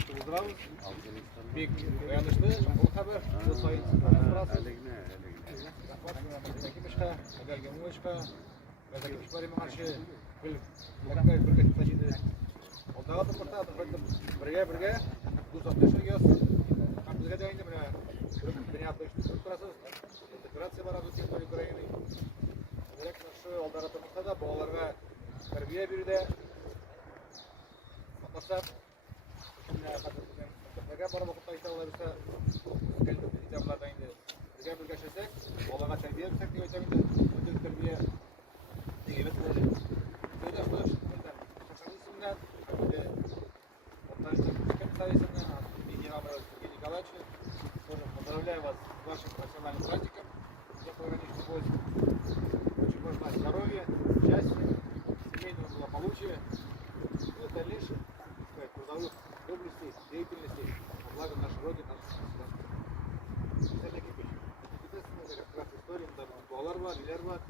туғыздырамыз. Бек аянышты, бұл хабар, бұл сайын сұрасыз. Әкімішқа, әдәлген мұңышқа, әдәлгіміш бар емен қаршы бір кәтіп сәжеді. Олдағы тұпырта, бірге, бұл саптың шыргес. Бізге дәйінді міне, біріне аптың тұрып тұрасыз. Интеграция бар азу территории Украины. Директ нашы олдары тұрмықта да бұғаларға тәрбие беруде. Мақсат, Бірге бары вақытта айтауылар үсі кәлді етабыларда енді бірге шәсек, оларға тәрбие білсек деп өтемінде, өтел тәрбие дегелі тұлады. Сөйді қылыш, шақшаны ісімінен, әбіде отнашты күшкен сайысынан, Сергей Николаевич, тоже поздравляю вас с вашим профессиональным праздником, за пограничный войск. Очень важно здоровье, счастье, семейного благополучия, ну и дальнейшее, трудовых доблестей, деятельности на благо нашей Родины, нашего государства. Это естественно, как раз история, дуалар бар, билер бар.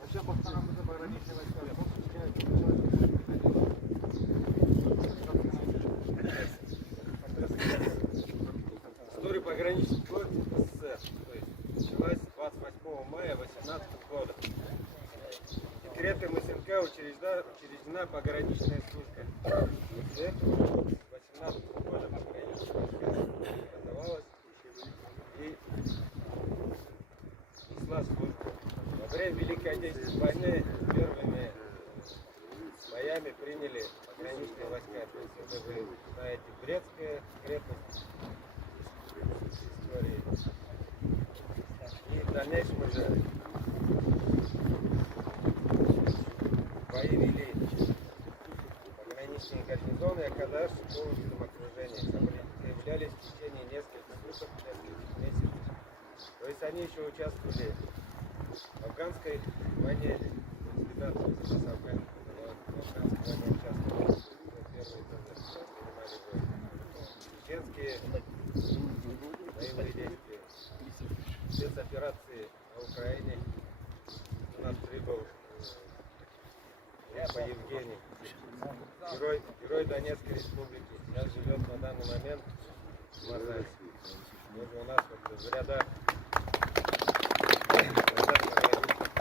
Вообще постоянно пограничные войска, я помню, история пограничных войск СССР, то есть началась 28 мая 18 года. Декретом СНК учреждена пограничная служба. После этого в 18 года пограничная служба образовалась и несла службу. Во время Великой Отечественной войны первыми боями приняли пограничные войска. То есть это вы знаете Брестская крепость истории. И в дальнейшем уже бои вели пограничные гарнизоны, оказавшись в полностью окружении, появлялись в течение нескольких суток, нескольких месяцев. То есть они еще участвовали в афганской войне, ликвидации афганской войне участвовали, первые тоже принимали бой. Чеченские боевые действия, спецоперации на Украине, у нас прибыл по Евгений, герой Донецкой республики, сейчас живет на данный момент в Мордовии. Вот у нас вот в рядах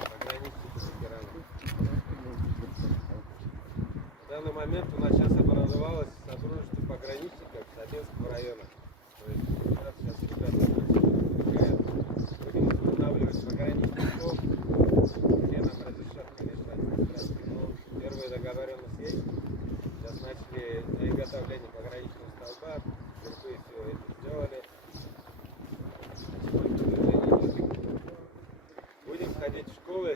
пограничных ветеранов. В данный момент у нас сейчас образовалось сотрудничество пограничников Собинского района. То есть у нас сейчас ребята помогают, будем устанавливать пограничный стол, где нам разрешат, конечно, первые договоренности есть. Сейчас начали на изготовление пограничного столба, впервые все это сделали. Будем ходить в школы,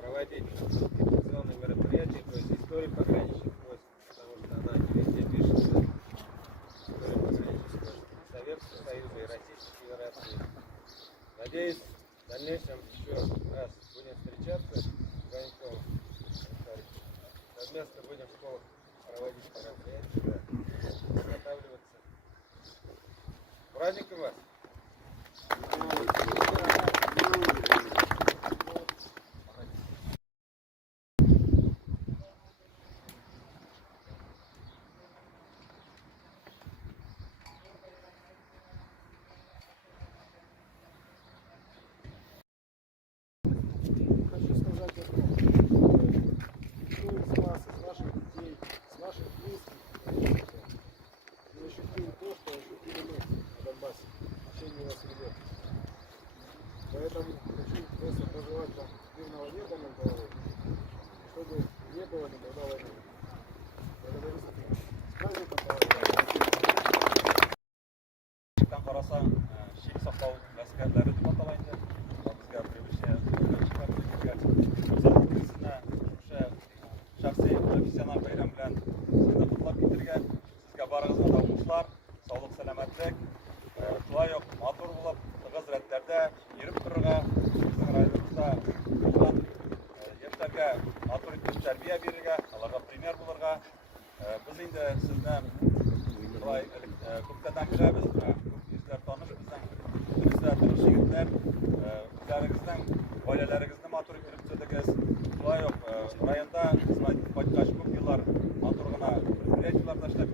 проводить информационные мероприятия, то есть историю пограничных войск, потому что она не везде пишется. История пограничных войск Советского Союза и Российской Федерации. Надеюсь, в дальнейшем еще раз будем встречаться с Ганьковым. Совместно будем в школах проводить мероприятия, подготавливаться. С праздником вас! Хочу сказать одно. Никто из вас, из ваших детей, с ваших близких, не ощутил то, что ощутили мы на Донбассе в течение вас лет. Поэтому хочу просто пожелать вам мирного неба над головой, чтобы не было никогда войны. Благодарю за это. С праздником, қарасаң, шек сақтау әскерлері деп аталайынды. Бізге превыше шақси профессионал байрам білән сізді құтлап кетірген. Сізге барыңызға таумышлар, саулық сәлемәтлік, шулай ук матур болып, тығыз рәттерде еріп тұрырға, біздің районымызда болған ерлерге матур итеп тәрбие беруге, аларға пример болырға. Біз енді сізді көптен білеміз, көптен таныш біздің өзіңізде тұрыш жігіттер, өздеріңіздің oilalarigizni матур итеп төзедегез. Шулай ук районда хезмәт кайткач күп еллар матур гына предприятиелар ташлап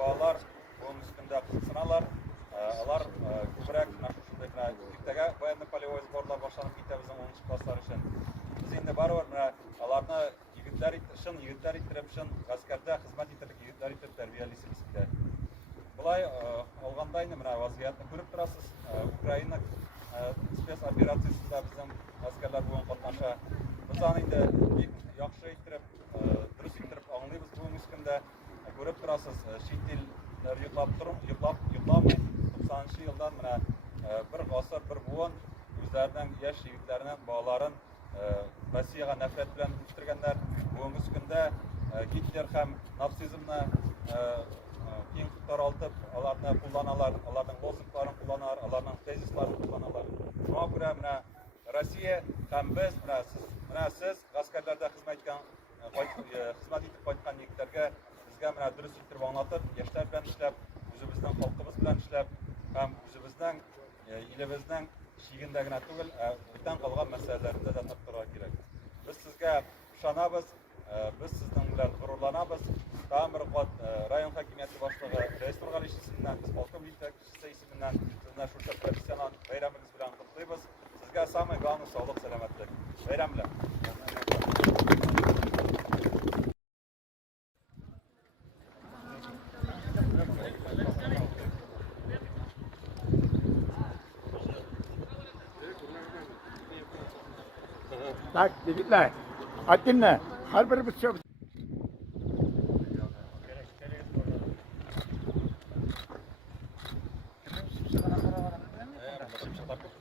балалар bunun üstünde kızsınalar. Alar kübrek şunday irtege bayanlı polevой sborlar başlanıp kite bizim 10. klasslar için. Biz indi barıvar alarni yigitler ittirip şun askerde hizmet ittirip yigitler ittirip terbiyelisi bisikte. Bulay olganda indi vaziyatni görüp turasız. Ukrayna spes operatsiyasında bizim askerler bugün katnaşa. Biz anı indi yaxşı ittirip, dürüst ittirip anlayız bugün üstünde görüp turasız. Şitil yuqlamay 90-cı yıldan bir qasır, bir buvan özlerinden yaş yigitlerinin, bağların Rossiyaga nefret bilen uyuşturganlar. Bugungi kunda Hitler ham natsizmni keng taraltib, alarni kullanalar, alarning lozunglarini kullanar, alarning tezislarini kullanalar. Şuna göre Rossiya ham biz, siz askerlerde hizmet etip qaytgan yigitlerge bizga dürüst ittirib anlatib, yoshlar bilan ishlab, o'zimizning xalqimiz bilan ishlab, ham o'zimizning ilimizning shigindagina tugul, o'tdan qolgan masalalarida da toptirib kerak. Biz sizga ishonamiz, biz sizning bilan g'ururlanamiz. Ta'mir qot rayon hokimiyati boshlig'i Rais Nurg'aliy ismidan, polkom yetakchisi ismidan sizni shu professional bayramingiz bilan qutlaymiz. Sizga samay g'onu sog'lik, salomatlik. Bayram bilan. Так, дегитлер, аттинне, har birimiz çok. Şimdi